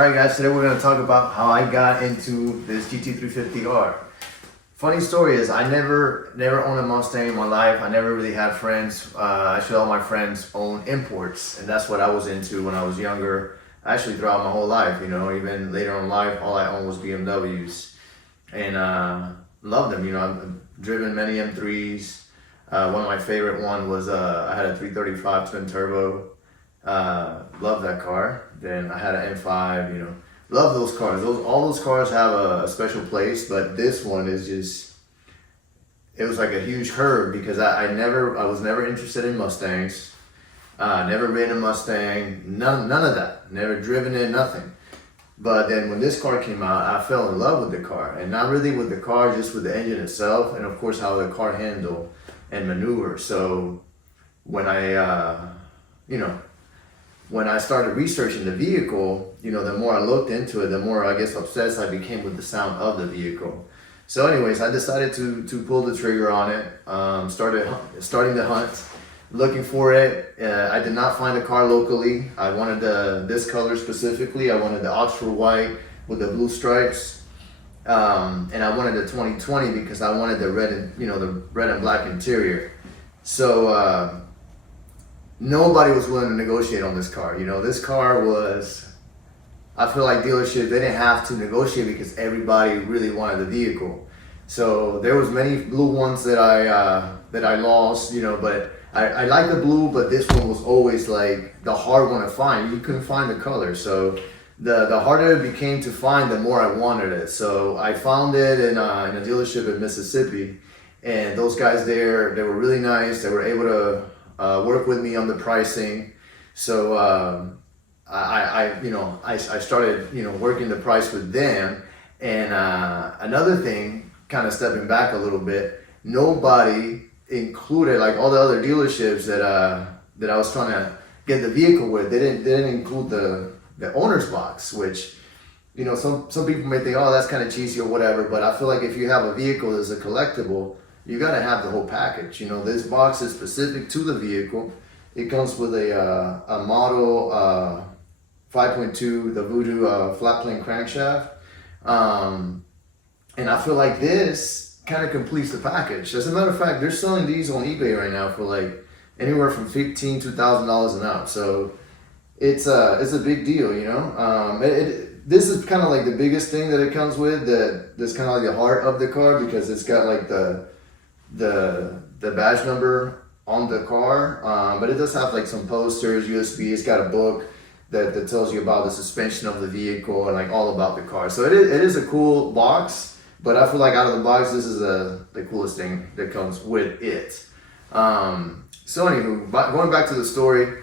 Alright guys, today we're going to talk about how I got into this GT350R. Funny story is I never owned a Mustang in my life. I never really had friends. Actually all my friends own imports, and that's what I was into when I was younger. Actually throughout my whole life, you know, even later in life, all I owned was BMWs. And loved them, you know. I've driven many M3s. One of my favorite one was, I had a 335 twin turbo. Love that car. Then I had an M5, you know, love those cars. All those cars have a special place, but this one is just, it was like a huge curve because I was never interested in Mustangs. Never ridden a Mustang, none of that. Never driven it, nothing. But then when this car came out, I fell in love with the car, and not really with the car, just with the engine itself, and of course how the car handled and maneuver. So when when I started researching the vehicle, you know, the more I looked into it, the more I guess obsessed I became with the sound of the vehicle. So anyways, I decided to pull the trigger on it, starting the hunt, looking for it. I did not find a car locally. I wanted this color specifically. I wanted the Oxford white with the blue stripes. And I wanted the 2020 because I wanted the red and, the red and black interior. So, nobody was willing to negotiate on this car. You know, this car was, I feel like dealerships, they didn't have to negotiate because everybody really wanted the vehicle. So there was many blue ones that I lost, you know, but I like the blue, but this one was always like the hard one to find. You couldn't find the color. So the harder it became to find, the more I wanted it. So I found it in a dealership in Mississippi, and those guys there, they were really nice. They were able to work with me on the pricing. So I started working the price with them. And another thing, kind of stepping back a little bit, nobody included, like all the other dealerships that I was trying to get the vehicle with, they didn't include the owner's box, which, you know, some people may think, oh, that's kind of cheesy or whatever, but I feel like if you have a vehicle that's a collectible, you gotta have the whole package. You know, this box is specific to the vehicle. It comes with a model 5.2, the Voodoo flat plane crankshaft. And I feel like this kind of completes the package. As a matter of fact, they're selling these on eBay right now for like anywhere from $15,000 to $2,000 an out. So it's a big deal, you know. This is kind of like the biggest thing that it comes with. That's kind of like the heart of the car, because it's got like the badge number on the car, but it does have like some posters, USB. It's got a book that tells you about the suspension of the vehicle and like all about the car. So it is a cool box, but I feel like out of the box, this is the coolest thing that comes with it. So anywho, going back to the story,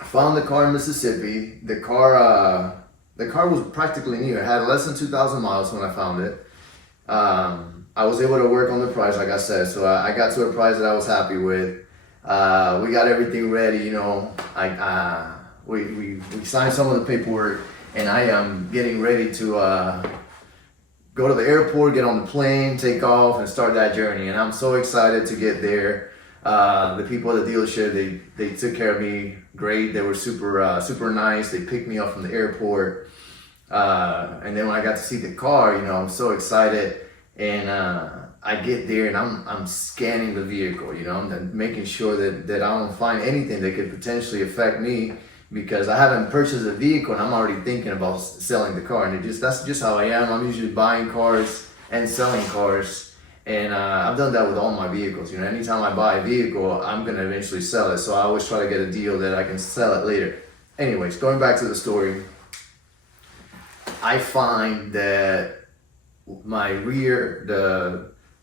I found the car in Mississippi. The car was practically new. It had less than 2,000 miles when I found it. I was able to work on the price, like I said, so I got to a price that I was happy with. We got everything ready, you know. We signed some of the paperwork, and I am getting ready to go to the airport, get on the plane, take off, and start that journey. And I'm so excited to get there. The people at the dealership, they took care of me great. They were super nice. They picked me up from the airport, and then when I got to see the car, you know, I'm so excited. And I get there and I'm scanning the vehicle, you know, I'm making sure that I don't find anything that could potentially affect me, because I haven't purchased a vehicle and I'm already thinking about selling the car. And that's just how I am. I'm usually buying cars and selling cars, and I've done that with all my vehicles. You know, anytime I buy a vehicle, I'm gonna eventually sell it. So I always try to get a deal that I can sell it later. Anyways, going back to the story, I find that my rear,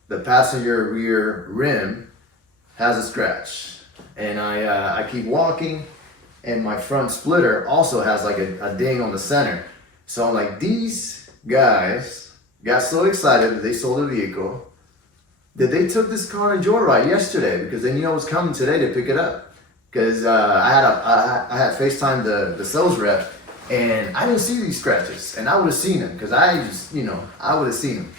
the passenger rear rim has a scratch, and I keep walking, and my front splitter also has like a ding on the center. So I'm like, these guys got so excited that they sold the vehicle that they took this car on a joyride yesterday, because they knew I was coming today to pick it up. Because I had FaceTimed the sales rep, and I didn't see these scratches, and I would have seen them, because I would have seen them.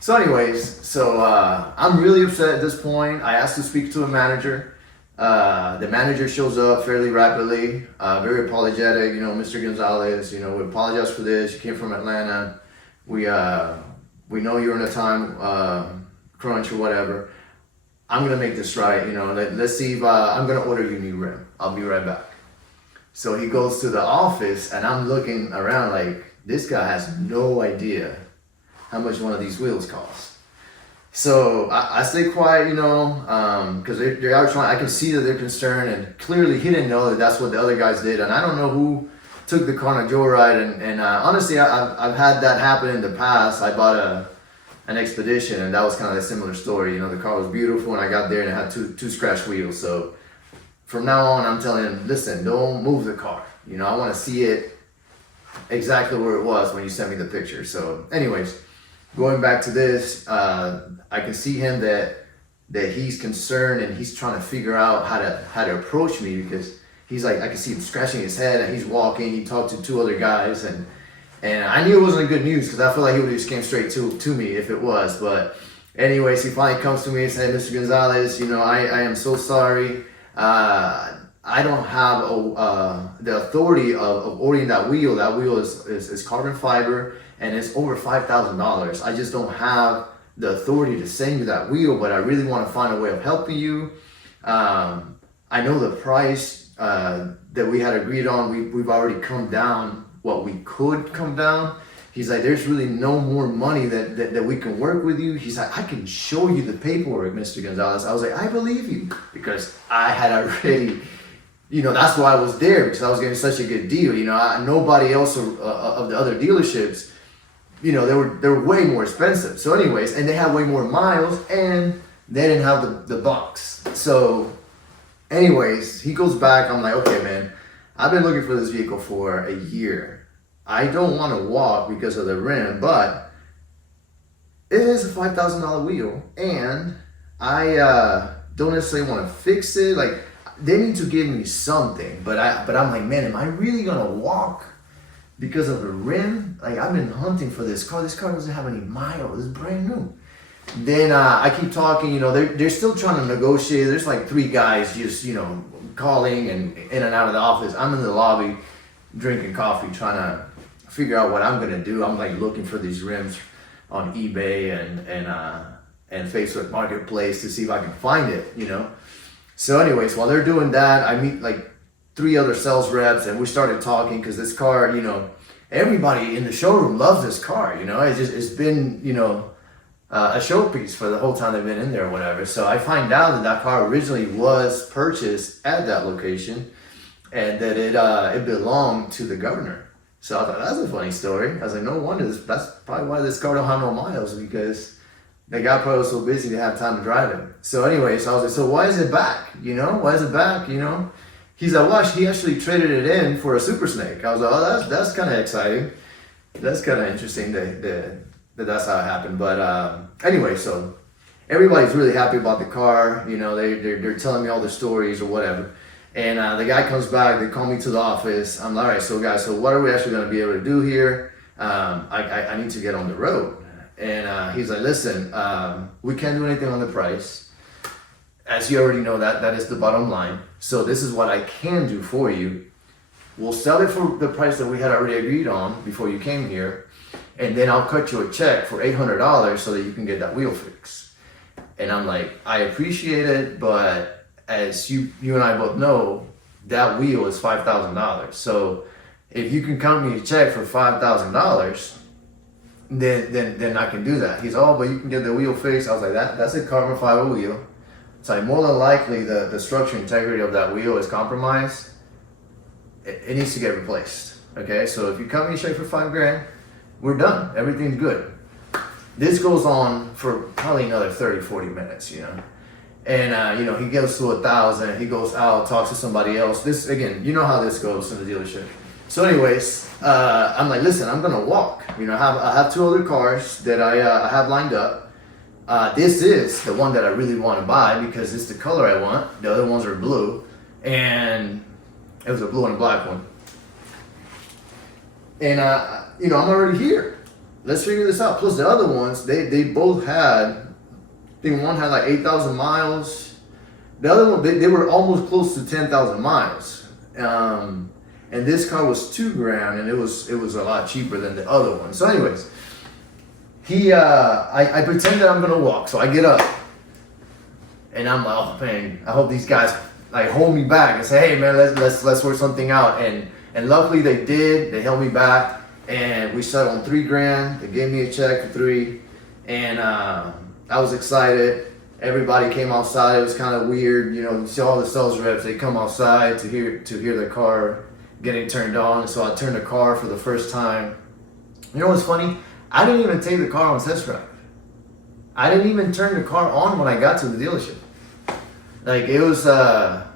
So anyways, I'm really upset at this point. I asked to speak to a manager, The manager shows up fairly rapidly, very apologetic. Mr. Gonzalez, we apologize for this. You came from Atlanta. We know you're in a time crunch or whatever. I'm gonna make this right. Let's see if I'm gonna order you a new rim. I'll be right back. So he goes to the office, and I'm looking around like, this guy has no idea how much one of these wheels costs. So I stay quiet, because they are trying. I can see that they're concerned, and clearly he didn't know that that's what the other guys did. And I don't know who took the car on a joyride. And honestly, I've had that happen in the past. I bought an Expedition, and that was kind of a similar story. The car was beautiful, and I got there and it had two scratched wheels. So from now on, I'm telling him, listen, don't move the car. I want to see it exactly where it was when you sent me the picture. So anyways, going back to this, I can see him that he's concerned, and he's trying to figure out how to approach me, because he's like, I can see him scratching his head, and he's walking. He talked to two other guys, and I knew it wasn't good news, because I feel like he would have just came straight to me if it was. But anyways, he finally comes to me and said, Mr. Gonzalez, I am so sorry. I don't have the authority of ordering that wheel. That wheel is carbon fiber, and it's over $5,000. I just don't have the authority to send you that wheel, but I really want to find a way of helping you. I know the price that we had agreed on, we've already come down what we could come down. He's like, there's really no more money that we can work with you. He's like, I can show you the paperwork, Mr. Gonzalez. I was like, I believe you, because I had already, that's why I was there, because I was getting such a good deal. Nobody else of the other dealerships, they were way more expensive. So anyways, and they had way more miles, and they didn't have the box. So anyways, he goes back. I'm like, okay, man, I've been looking for this vehicle for a year. I don't want to walk because of the rim, but it is a $5,000 wheel, and I don't necessarily want to fix it. Like, they need to give me something, but I'm like, man, am I really gonna walk because of the rim? Like, I've been hunting for this car. This car doesn't have any miles. It's brand new. Then I keep talking. They're still trying to negotiate. There's like three guys just calling and in and out of the office. I'm in the lobby drinking coffee, trying to figure out what I'm gonna do. I'm like looking for these rims on eBay and Facebook Marketplace to see if I can find it. So anyways, while they're doing that, I meet like three other sales reps, and we started talking, because this car, everybody in the showroom loves this car. It's been a showpiece for the whole time they've been in there or whatever. So I find out that car originally was purchased at that location, and that it belonged to the governor. So I thought, that's a funny story. I was like, no wonder, that's probably why this car don't have no miles, because the guy probably was so busy to have time to drive it. So anyway, so I was like, so why is it back? Why is it back? He's like, well, he actually traded it in for a Super Snake. I was like, oh, that's kind of exciting. That's kind of interesting that's how it happened. But anyway, so everybody's really happy about the car. They're telling me all the stories or whatever. And the guy comes back, they call me to the office. I'm like, all right, so guys, so what are we actually going to be able to do here? I need to get on the road. And he's like, listen, we can't do anything on the price. As you already know, that is the bottom line. So this is what I can do for you. We'll sell it for the price that we had already agreed on before you came here. And then I'll cut you a check for $800 so that you can get that wheel fixed. And I'm like, I appreciate it, but as you and I both know, that wheel is $5,000. So if you can cut me a check for $5,000, then I can do that. He's, oh, but you can get the wheel fixed. I was like, that's a carbon fiber wheel. It's like, more than likely the structural integrity of that wheel is compromised. It needs to get replaced. Okay, so if you cut me a check for $5,000, we're done. Everything's good. This goes on for probably another 30, 40 minutes, And he goes to 1,000. He goes out, talks to somebody else. This, again, you know how this goes in the dealership. So anyways, I'm like, listen, I'm gonna walk. I have two other cars that I have lined up. This is the one that I really want to buy because it's the color I want. The other ones are blue, and it was a blue and a black one. And I'm already here. Let's figure this out. Plus the other ones, they both had, I think one had like 8,000 miles. The other one, they were almost close to 10,000 miles. And this car was $2,000, and it was a lot cheaper than the other one. So anyways, I pretend that I'm gonna walk. So I get up and I'm like, oh man, I hope these guys like hold me back and say, hey man, let's work something out. And luckily they did. They held me back, and we settled on $3,000. They gave me a check for $3,000, and I was excited. Everybody came outside. It was kind of weird, you know. You see all the sales reps, they come outside to hear the car getting turned on. So I turned the car for the first time. You know what's funny? I didn't even take the car on test drive. I didn't even turn the car on when I got to the dealership. Like, it was that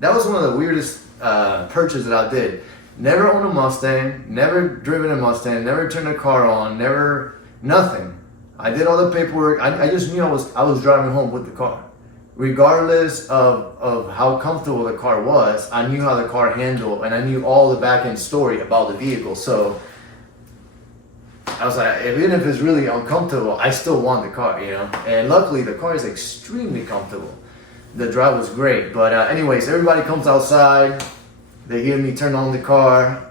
was one of the weirdest purchases that I did. Never owned a Mustang, never driven a Mustang, never turned the car on, never, nothing. I did all the paperwork. I just knew I was driving home with the car. Regardless of how comfortable the car was, I knew how the car handled, and I knew all the back end story about the vehicle. So I was like, even if it's really uncomfortable, I still want the car, you know? And luckily the car is extremely comfortable. The drive was great. But anyways, everybody comes outside. They hear me turn on the car.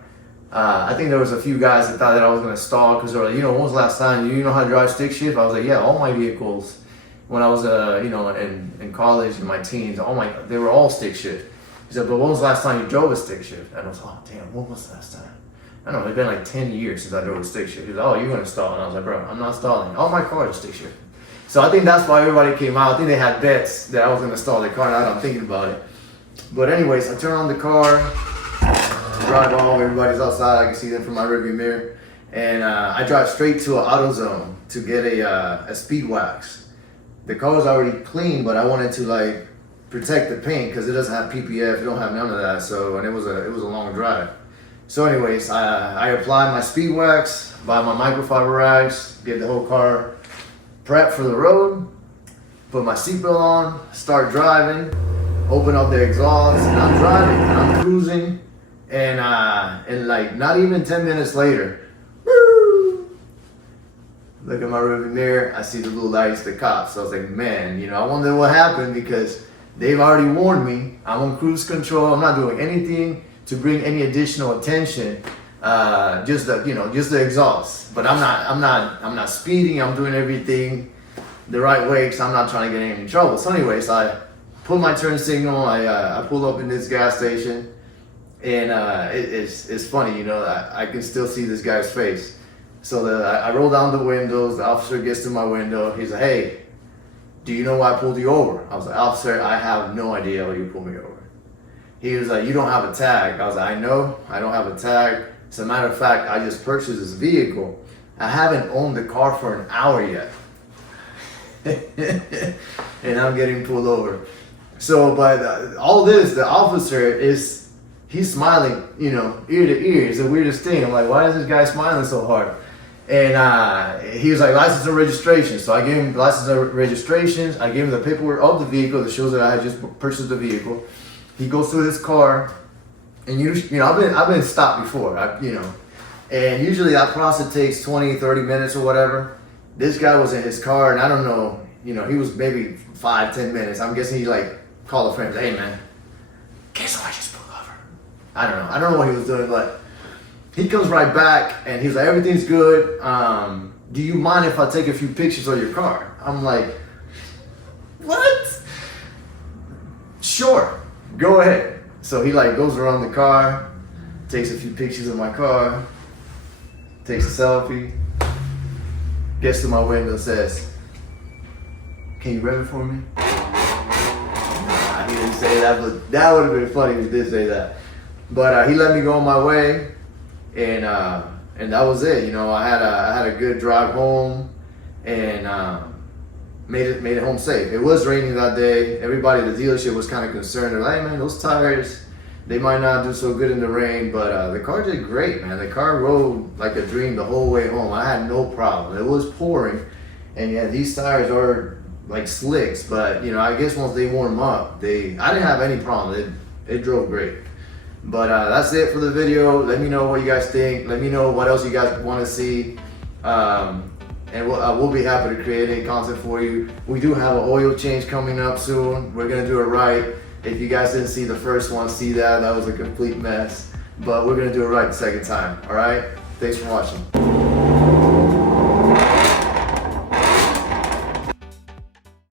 I think there was a few guys that thought that I was gonna stall because they were like, you know, when was the last time you know how to drive stick shift? I was like, yeah, all my vehicles, when I was you know, in college and my teens, they were all stick shift. He said, but when was the last time you drove a stick shift? And I was like, oh damn, when was the last time? I don't know, it's been like 10 years since I drove a stick shift. He was like, oh, you're gonna stall. And I was like, bro, I'm not stalling. All my cars are stick shift. So I think that's why everybody came out. I think they had bets that I was gonna stall the car. Now that I'm thinking about it. But anyways, I turn on the car, drive home, everybody's outside, I can see them from my rearview mirror. And I drive straight to an AutoZone to get a speed wax. The car was already clean, but I wanted to like protect the paint because it doesn't have PPF, it don't have none of that. So, and it was a long drive. So anyways, I applied my speed wax, buy my microfiber rags, get the whole car prepped for the road, put my seatbelt on, start driving, open up the exhaust, and I'm driving, and I'm cruising, and like not even 10 minutes later, woo, look at my rearview mirror, I see the blue lights, the cops. So I was like, man, you know, I wonder what happened because they've already warned me. I'm on cruise control. I'm not doing anything to bring any additional attention. Just the exhaust. But I'm not speeding. I'm doing everything the right way because I'm not trying to get in any trouble. So anyways, I put my turn signal. I pull up in this gas station, and it's funny, you know. I can still see this guy's face. So I roll down the windows. The officer gets to my window. He's like, hey, do you know why I pulled you over? I was like, officer, I have no idea why you pulled me over. He was like, you don't have a tag. I was like, I know, I don't have a tag. As a matter of fact, I just purchased this vehicle. I haven't owned the car for an hour yet. And I'm getting pulled over. So, but all this, the officer he's smiling, you know, ear to ear. It's the weirdest thing. I'm like, why is this guy smiling so hard? And he was like, license and registration. So I gave him license and registrations. I gave him the paperwork of the vehicle that shows that I had just purchased the vehicle. He goes through his car, and you know, I've been stopped before, you know, and usually that process takes 20, 30 minutes or whatever. This guy was in his car, and I don't know, you know, he was maybe 5, 10 minutes. I'm guessing he like called a friend, hey man, guess who I just pulled over? I don't know what he was doing, but he comes right back, and he's like, everything's good. Do you mind if I take a few pictures of your car? I'm like, what? Sure. Go ahead. So he like goes around the car, takes a few pictures of my car, takes a selfie, gets to my window and says, can you rev it for me? Nah, he didn't say that, but that would have been funny if he did say that. But he let me go on my way, and that was it. You know, I had a good drive home, and made it home safe. It was raining that day. Everybody at the dealership was kind of concerned. They're like, hey man, those tires, they might not do so good in the rain, but the car did great, man. The car rode like a dream the whole way home. I had no problem. It was pouring, and yeah, these tires are like slicks, but you know, I guess once they warm up, I didn't have any problem. It drove great. But that's it for the video. Let me know what you guys think. Let me know what else you guys want to see. and we'll be happy to create a content for you. We do have an oil change coming up soon. We're gonna do it right. If you guys didn't see the first one, see that. That was a complete mess. But we're gonna do it right the second time, all right? Thanks for watching.